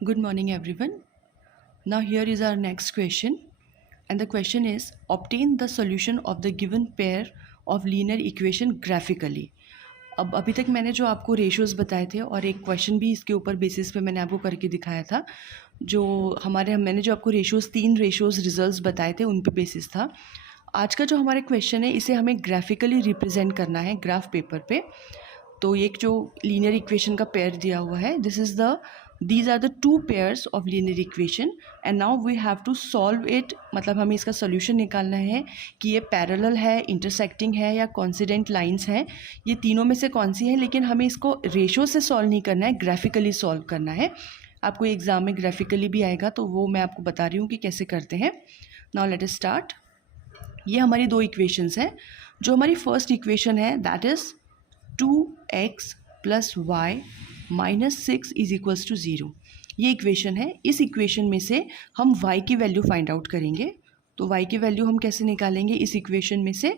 Good morning, everyone. Now, here is our next question, and the question is obtain the solution of the given pair of linear equation graphically. अब अभी तक मैंने जो आपको ratios बताए थे और एक क्वेश्चन भी इसके ऊपर बेसिस पे मैंने आपको करके दिखाया था, जो मैंने जो आपको तीन रेशियोज़ रिजल्ट्स बताए थे उन पे बेसिस था। आज का जो हमारा क्वेश्चन है इसे हमें ग्राफिकली रिप्रेजेंट करना है ग्राफ पेपर पे। तो एक जो लीनियर इक्वेशन का पेयर दिया हुआ है, these are the two pairs of linear equation and now we have to solve it। मतलब हमें इसका सोल्यूशन निकालना है कि ये पैरेलल है, इंटरसेक्टिंग है या कॉन्सिडेंट लाइंस हैं, ये तीनों में से कौन सी है। लेकिन हमें इसको रेशो से सॉल्व नहीं करना है, ग्राफिकली सॉल्व करना है। आपको एग्जाम में ग्राफिकली भी आएगा, तो वो मैं आपको बता रही हूँ कि कैसे करते हैं। Now let us start. ये हमारी दो इक्वेशंस हैं। जो हमारी फर्स्ट इक्वेशन है दैट इज़ 2x + y - 6 = 0। ये इक्वेशन है। इस इक्वेशन में से हम y की वैल्यू फाइंड आउट करेंगे। तो y की वैल्यू हम कैसे निकालेंगे? इस इक्वेशन में से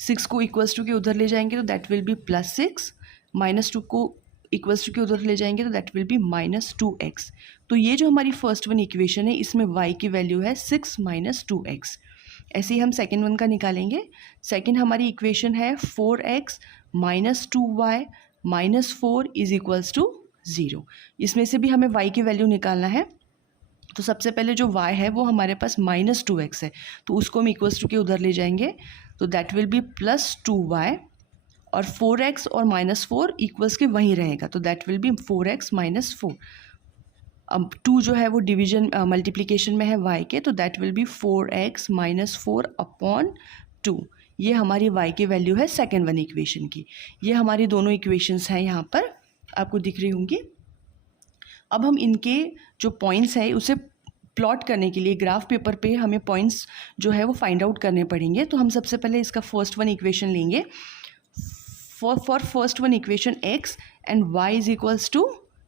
6 को = के उधर ले जाएंगे तो दैट विल बी +6, -2 को = के उधर ले जाएंगे तो दैट विल बी -2x। तो ये जो हमारी फर्स्ट वन इक्वेशन है इसमें y की वैल्यू है 6 - 2x। ऐसे ही हम सेकेंड वन का निकालेंगे। सेकेंड हमारी इक्वेशन है 4x - 2y - 4 = 0। इसमें से भी हमें y की वैल्यू निकालना है। तो सबसे पहले जो y है वो हमारे पास -2x है, तो उसको हम = के उधर ले जाएंगे तो दैट विल बी +2y, और 4x और -4 इक्वल्स के वहीं रहेगा तो दैट विल बी 4x - 4। अब 2 जो है वो डिवीजन मल्टीप्लिकेशन में है y के, तो दैट विल बी 4x - 4/2। ये हमारी y की वैल्यू है सेकेंड वन इक्वेशन की। ये हमारी दोनों इक्वेशंस हैं, यहाँ पर आपको दिख रही होंगी। अब हम इनके जो पॉइंट्स हैं उसे प्लॉट करने के लिए ग्राफ पेपर पे हमें पॉइंट्स जो है वो फाइंड आउट करने पड़ेंगे। तो हम सबसे पहले इसका फर्स्ट वन इक्वेशन लेंगे। For first one equation x and y =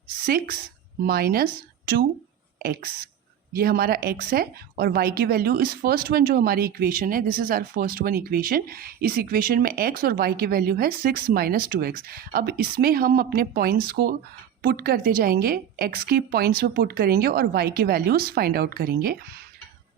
6 - 2x। ये हमारा x है और y की वैल्यू इस फर्स्ट वन जो हमारी इक्वेशन है, this is our first one equation. इस इक्वेशन में x और y की वैल्यू है 6 - 2x। अब इसमें हम अपने पॉइंट्स को पुट करते जाएंगे, x की पॉइंट्स पे पुट करेंगे और y की वैल्यूज़ फाइंड आउट करेंगे।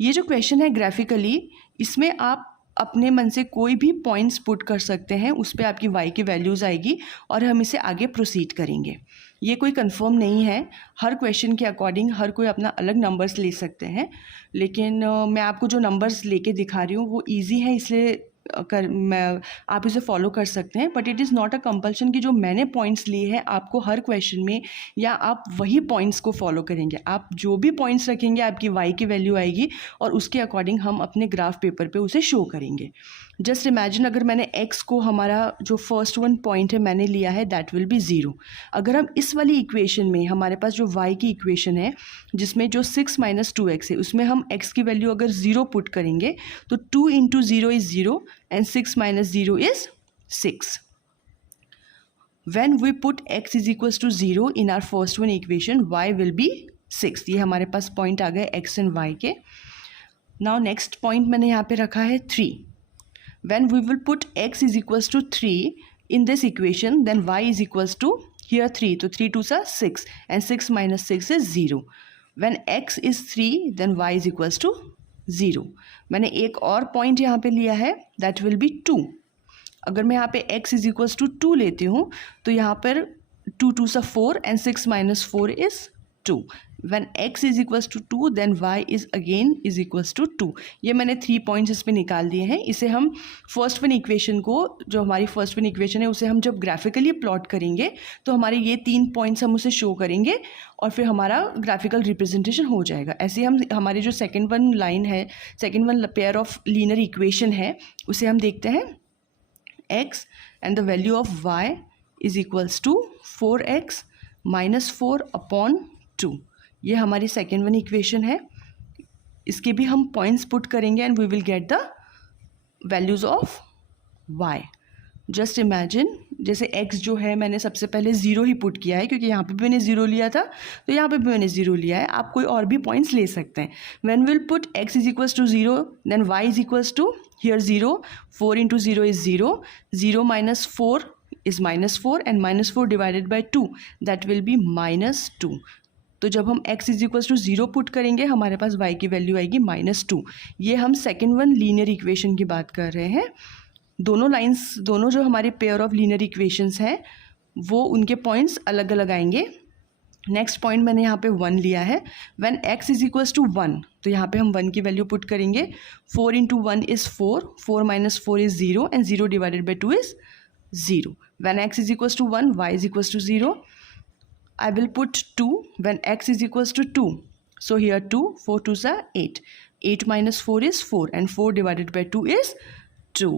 ये जो क्वेश्चन है ग्राफिकली, इसमें आप अपने मन से कोई भी पॉइंट्स पुट कर सकते हैं, उस पर आपकी y की वैल्यूज़ आएगी और हम इसे आगे प्रोसीड करेंगे। ये कोई कंफर्म नहीं है, हर क्वेश्चन के अकॉर्डिंग हर कोई अपना अलग नंबर्स ले सकते हैं। लेकिन मैं आपको जो नंबर्स लेके दिखा रही हूँ वो इजी है, इसलिए आप इसे फॉलो कर सकते हैं। But it is not a compulsion कि जो मैंने पॉइंट्स लिए हैं आपको हर क्वेश्चन में या आप वही पॉइंट्स को फॉलो करेंगे। आप जो भी पॉइंट्स रखेंगे आपकी y की वैल्यू आएगी और उसके अकॉर्डिंग हम अपने ग्राफ पेपर पे उसे शो करेंगे। जस्ट इमेजिन, अगर मैंने x को, हमारा जो फर्स्ट वन पॉइंट है मैंने लिया है, दैट विल बी 0। अगर हम इस वाली इक्वेशन में, हमारे पास जो y की इक्वेशन है जिसमें जो 6 - 2x है, उसमें हम x की वैल्यू अगर 0 पुट करेंगे तो 2 × 0 is 0 and 6 - 0 is 6। When we put x = 0 in our first one equation, y will be 6। ये हमारे पास पॉइंट आ गए x एंड y के। नाउ नेक्स्ट पॉइंट मैंने यहाँ पे रखा है 3। When we will put x = 3 in this equation, then y = here 3, तो 3 2s are 6 and 6 - 6 is 0। When x is 3 then y = 0। मैंने एक और पॉइंट यहाँ पे लिया है, दैट विल बी 2। अगर मैं यहाँ पे x = 2 लेती हूँ तो यहाँ पर 2 2s are 4 and 6 - 4 is 2। When x = 2 then y is again = 2। ये मैंने 3 पॉइंट्स इस पे निकाल दिए हैं। इसे हम फर्स्ट वन इक्वेशन को, जो हमारी फर्स्ट वन इक्वेशन है उसे हम जब ग्राफिकली प्लॉट करेंगे तो हमारे ये 3 पॉइंट्स हम उसे शो करेंगे और फिर हमारा ग्राफिकल रिप्रेजेंटेशन हो जाएगा। ऐसे हम हमारी जो सेकेंड वन लाइन है, second one pair of linear equation है, उसे हम देखते हैं। x and the value of y = 4x - 4/2। ये हमारी सेकेंड वन इक्वेशन है। इसके भी हम पॉइंट्स पुट करेंगे and we will get the values of y। Just imagine, जैसे x जो है मैंने सबसे पहले 0 ही पुट किया है, क्योंकि यहाँ पे भी मैंने 0 लिया था तो यहाँ पे भी मैंने 0 लिया है। आप कोई और भी पॉइंट्स ले सकते हैं। When will put x = 0 then y = here 0, 4 × 0 is 0, 0 - 4 is -4 and -4 divided by 2, that will be -2। तो जब हम x is equals to 0 put करेंगे हमारे पास y की वैल्यू आएगी -2। ये हम सेकेंड वन लीनियर इक्वेशन की बात कर रहे हैं। दोनों लाइंस, दोनों जो हमारे पेयर ऑफ लीनियर इक्वेशंस हैं वो उनके पॉइंट्स अलग अलग आएंगे। नेक्स्ट पॉइंट मैंने यहाँ पे 1 लिया है। When x is equals to 1, तो यहाँ पे हम 1 की वैल्यू पुट करेंगे। 4 into 1 is 4, 4 minus 4 is 0 and 0 divided by 2 is 0. When x is equals to 1, y is equals to 0. I will put 2 when x is equals to 2. So here 2, 4 2s are 8. 8 minus 4 is 4 and 4 divided by 2 is 2.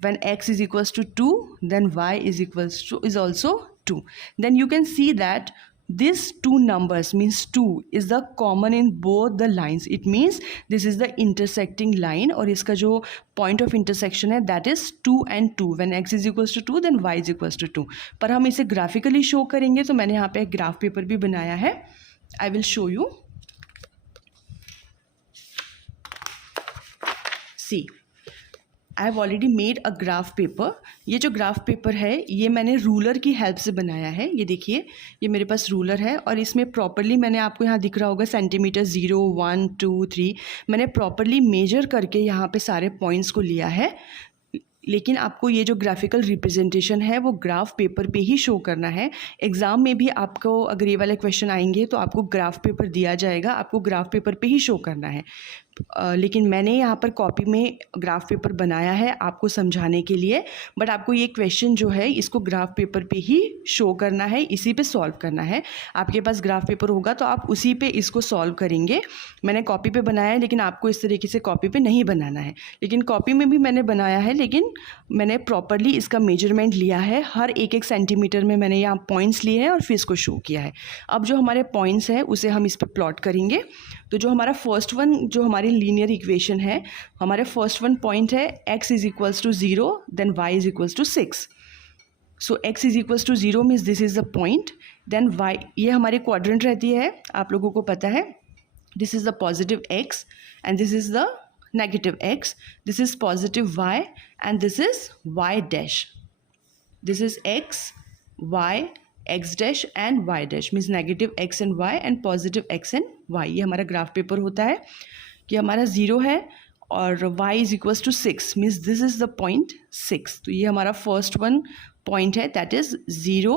When x is equals to 2, then y is also 2. Then you can see that these two numbers means 2 is the common in both the lines. It means this is the intersecting line और इसका जो point of intersection है that is 2 and 2. When x is equals to 2 then y is equals to 2. पर हम इसे graphically show करेंगे तो मैंने यहाँ पे एक ग्राफ पेपर भी बनाया है. I will show you. See, I have already made a graph paper. ये जो ग्राफ पेपर है ये मैंने रूलर की हेल्प से बनाया है. ये देखिए, ये मेरे पास रूलर है और इसमें प्रॉपरली मैंने, आपको यहाँ दिख रहा होगा सेंटीमीटर 0 1 2 3, मैंने प्रॉपरली मेजर करके यहाँ पे सारे पॉइंट्स को लिया है. लेकिन आपको ये जो ग्राफिकल रिप्रेजेंटेशन है वो ग्राफ पेपर पे ही शो करना है. एग्ज़ाम में भी आपको अगर ये वाले क्वेश्चन आएंगे तो आपको ग्राफ पेपर दिया जाएगा, आपको ग्राफ पेपर पे ही शो करना है. लेकिन मैंने यहाँ पर कॉपी में ग्राफ पेपर बनाया है आपको समझाने के लिए. बट आपको ये क्वेश्चन जो है इसको ग्राफ पेपर पे ही शो करना है, इसी पे सॉल्व करना है. आपके पास ग्राफ पेपर होगा तो आप उसी पे इसको सॉल्व करेंगे. मैंने कॉपी पे बनाया है लेकिन आपको इस तरीके से कॉपी पे नहीं बनाना है. लेकिन कॉपी में भी मैंने बनाया है लेकिन मैंने प्रॉपरली इसका मेजरमेंट लिया है. हर एक सेंटीमीटर में मैंने यहाँ पॉइंट्स लिए हैं और फिर इसको शो किया है. अब जो हमारे पॉइंट्स हैं उसे हम इस पर प्लॉट करेंगे. तो जो हमारा फर्स्ट वन, जो हमारी लीनियर इक्वेशन है, हमारे फर्स्ट वन पॉइंट है x is equals to 0 then y is equals to 6. So x is equals to 0 means this is the point. Then y, ये हमारी क्वाड्रेंट रहती है, आप लोगों को पता है. This is the positive x and this is the negative x. This is positive y and this is y dash. This is x, y, x dash and y dash means negative x and y and positive x and y. ये हमारा graph paper होता है कि हमारा 0 है और y is equals to 6 means this is the point 6. तो ये हमारा फर्स्ट वन पॉइंट है that is 0,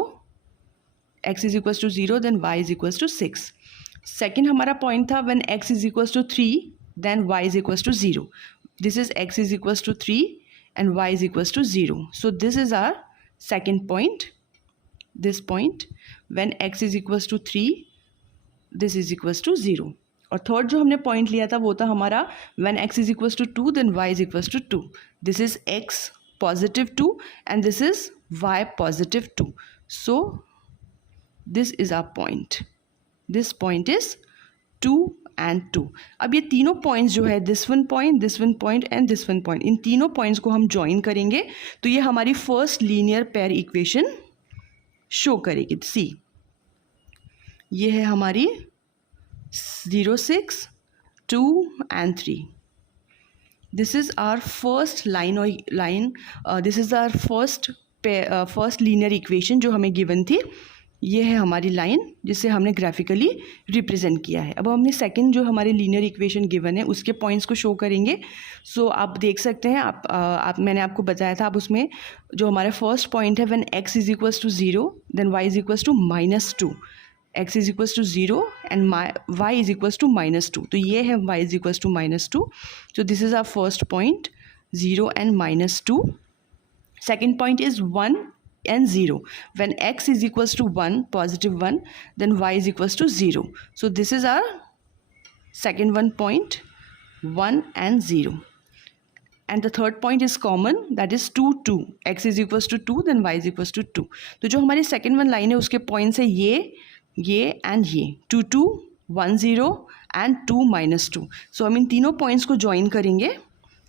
x is equals to 0 then y is equals to 6. Second हमारा पॉइंट था when x is equals to 3 then y is equals to 0. This is x is equals to 3 and y is equals to 0. So this is our second point. This point when x is equals to 3, this is equals to 0. और third जो हमने point लिया था वो था हमारा when x is equals to 2 then y is equals to 2. This is x positive 2 and this is y positive 2. So this is our point. This point is 2 and 2. अब ये तीनों पॉइंट्स जो है this one point and this one point, इन तीनों points को हम join करेंगे तो ये हमारी first linear pair equation show करेगी. सी, ये है हमारी 0 6 2 and 3. This is our first line this is our first linear equation जो हमें गिवन थी. ये है हमारी लाइन जिसे हमने ग्राफिकली रिप्रेजेंट किया है. अब हमने सेकंड जो हमारी लीनियर इक्वेशन गिवन है उसके पॉइंट्स को शो करेंगे. सो आप देख सकते हैं, आप मैंने आपको बताया था, आप उसमें जो हमारा फर्स्ट पॉइंट है when x is equals to 0 then y is equals to -2. x is equals to 0 and y is equals to -2. तो ये है y is equals to -2. So this is our first point 0 and -2. Second point is 1 and 0. When x is equals to 1, positive 1, then y is equals to 0. So this is our second one point, 1 and 0. And the third point is common, that is 2 2. x is equals to 2 then y is equals to 2. तो जो हमारी second one line है उसके points है ये and ये 2 2 1 0 and 2 -2. So हम इन तीनों points को join करेंगे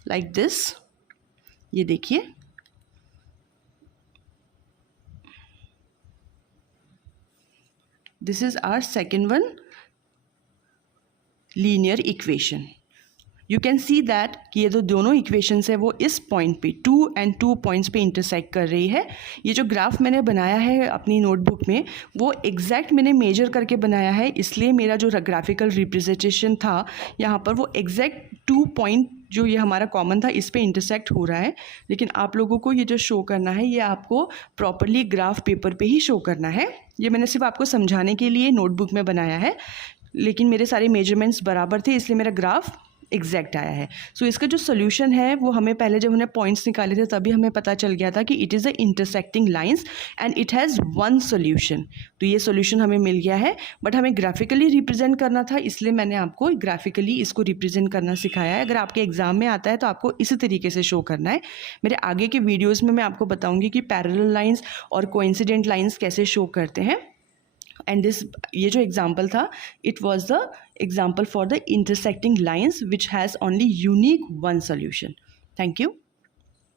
like this. ये देखिए, this is our second one linear equation. You can see that कि ये जो दोनों इक्वेशंस है वो इस पॉइंट पे 2 and 2 पॉइंट्स पे इंटरसेक्ट कर रही है। ये जो ग्राफ मैंने बनाया है अपनी नोटबुक में वो एग्जैक्ट मैंने मेजर करके बनाया है, इसलिए मेरा जो ग्राफिकल रिप्रेजेंटेशन था यहाँ पर वो एग्जैक्ट 2 पॉइंट जो ये हमारा कॉमन था इस पे इंटरसेक्ट हो रहा है। लेकिन आप लोगों को ये जो शो करना है ये आपको प्रॉपरली ग्राफ पेपर पे ही शो करना है। ये मैंने सिर्फ आपको समझाने के लिए नोटबुक में बनाया है, लेकिन मेरे सारे मेजरमेंट्स बराबर थे इसलिए मेरा ग्राफ एग्जैक्ट आया है। सो इसका जो सोल्यूशन है वो हमें पहले जब हमने पॉइंट्स निकाले थे तभी हमें पता चल गया था कि it is a intersecting lines and it has one solution. तो ये सोल्यूशन हमें मिल गया है, बट हमें ग्राफिकली रिप्रेजेंट करना था, इसलिए मैंने आपको ग्राफिकली इसको रिप्रेजेंट करना सिखाया है। अगर आपके एग्जाम में आता है तो आपको इसी तरीके से शो करना है। मेरे आगे के वीडियोज़ में मैं आपको बताऊँगी कि पैरेलल लाइन्स और कोइंसिडेंट लाइन्स कैसे शो करते हैं। एंड दिस ये जो एग्जाम्पल था it was the example for the intersecting lines which has only unique one solution. Thank you.